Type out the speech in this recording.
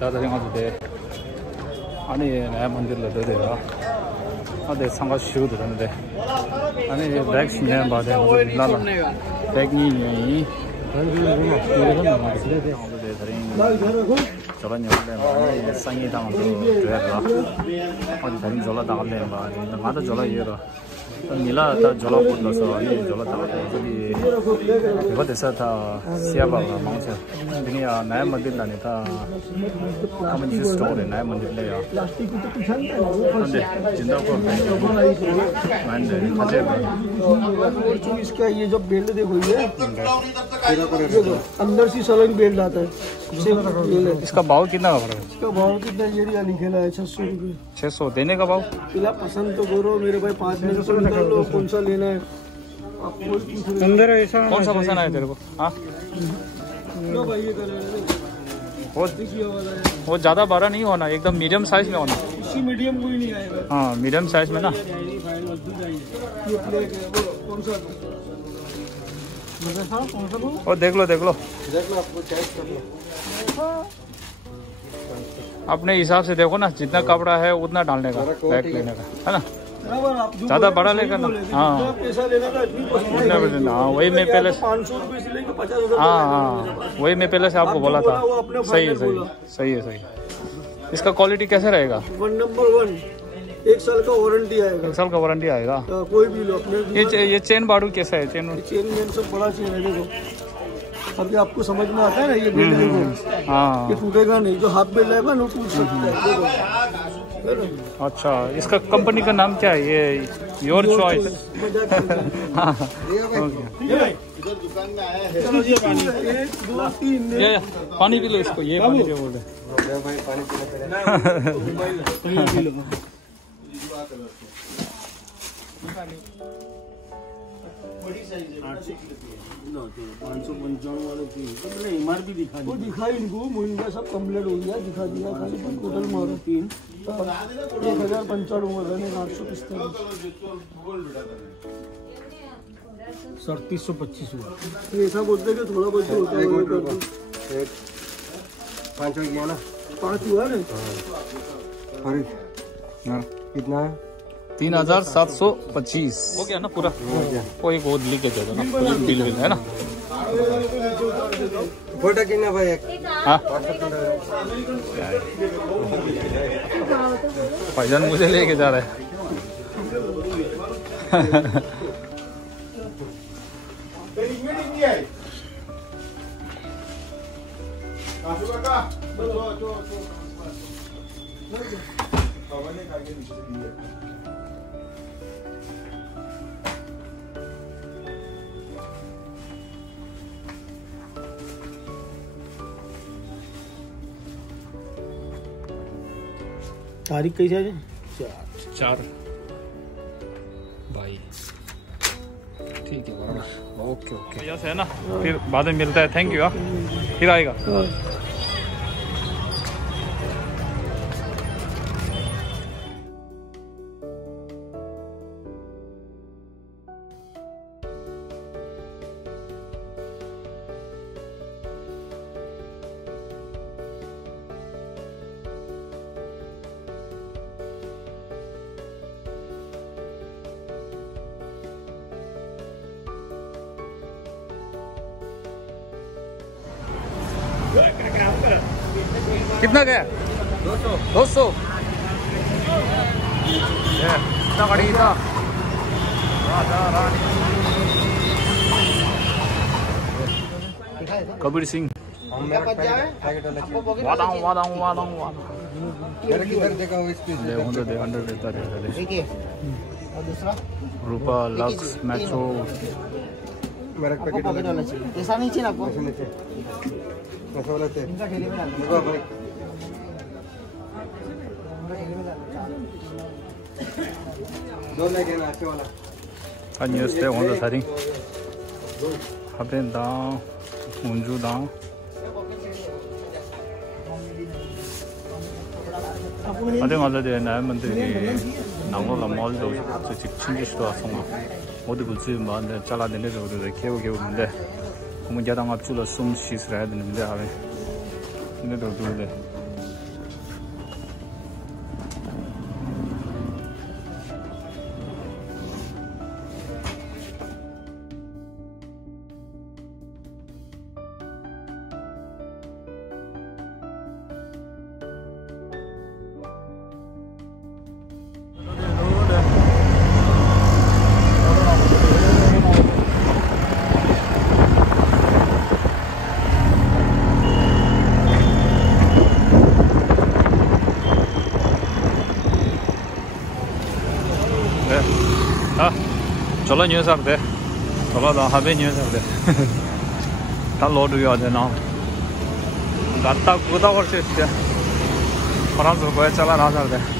다들 형아들 아니 내 만들러 되더라. 아데 상가 쉬고 들었는데 아니 백신에 맞아 나라 백니니 저런 영화에 상이 당도 돼라. 어디 다른 졸라 당할래 봐. 나도 졸라 이해라. नीला था जोला बोल दो सो ये जोला था तो भी बहुत ऐसा था सियाबा का मांग से दुनिया नया मंदिर लाने था हम जिस स्टोर है नया मंदिर ले यार अंदर जिंदा को मंदिर अजय इसका ये जो बेल्ट देखो ये अंदर से सलन बेल्ट आता है। इसका भाव कितना का पड़ेगा? इसका भाव कितना ये लिखेला है 600 रुपये। 600 देने का भाव? पहला पसंद तो करो मेरे भाई 5 मिनट से निकाल लो कौन सा लेना है आपको। अंदर ऐसा कौन सा पसंद आया तेरे को? हाँ लो भाई ये कलर वो ज़्यादा बड़ा नहीं होना, एकदम मीडियम साइज में होना। इसी मीडियम कोई नहीं आएगा। हाँ मीडियम साइज में ना। और देख लो आपको चॉइस कर लो अपने हिसाब से। देखो ना जितना कपड़ा है उतना डालने का, बैग लेने का है ना। ज़्यादा बड़ा लेकर ना हाँ हाँ वही मैं पहले 500 रुपये से लेकर 50,000। हाँ वही मैं पहले से आपको बोला था। सही है। इसका क्वालिटी कैसे रहेगा? 1 नंबर 1 1 साल का वारंटी आएगा। 1 साल का वारंटी आएगा। कोई भी लो अपने। ये चेन बाड़ू कैसा है? चेन में सब बड़ा चेन है देखो। अभी आपको समझ में आता है ना ये बेल्ट देखो। हाँ ये टूटेगा नहीं, जो हाफ बेल्ट है ना टूट सकता है। अच्छा इसका कंपनी का नाम क्या है? ये योर चॉइस। दुकान में आया है। चलो ये पानी 1 2 3 ये पानी पी लो इसको। ये पानी जो बोल रहे भाई पानी पी लो। बड़ी साइज है 555 वाले की तो मैंने MRP दिखा दी। वो दिखाई इनको मुझे सब कंप्लीट हो गया, दिखा दिया खाली टोटल मारो 3 1095 मैंने 845 3725 हुआ। ऐसा बोलते कि थोड़ा बहुत होता है। 5 हो गया ना, 5 हुआ ना। हाँ कितना है? 3725 हो गया ना पूरा। कोई बहुत लिख के दे दो ना बिल है ना। फोटो कितना भाई? हाँ भाईजान मुझे लेके जा रहा है। तारीख कैसे है? 4 भाई ठीक है बराबर। ओके जैसे है ना, फिर बाद में मिलता है। Thank you. फिर आएगा। कितना गया? 200 इतना गाड़ी था। कबीर सिंह रूपा लक्स मैचो मेरा पैकेट होना चाहिए। ऐसा नहीं चाहिए आपको? ऐसा वाला थे भाई। दो लेके ना अच्छे वाला। अन्यस पे होना सारी। हबें दां मुंजू दां। अरे मतलब ये नया मंदिर की नांगोला मॉल जो चिंची स्टोर आसंगा 모두 불지 뭐한데 잘라내는 저도 개우는데 그러면 야당 앞줄로 숨 쉬스라야 되는데 하면 근데도 그런데 हाँ चलो नहीं हो सकते चलो तो हाँ भी नहीं हो सकते तब लोड भी आते ना गाता कूदा और से आराम से कोई चला ना सकते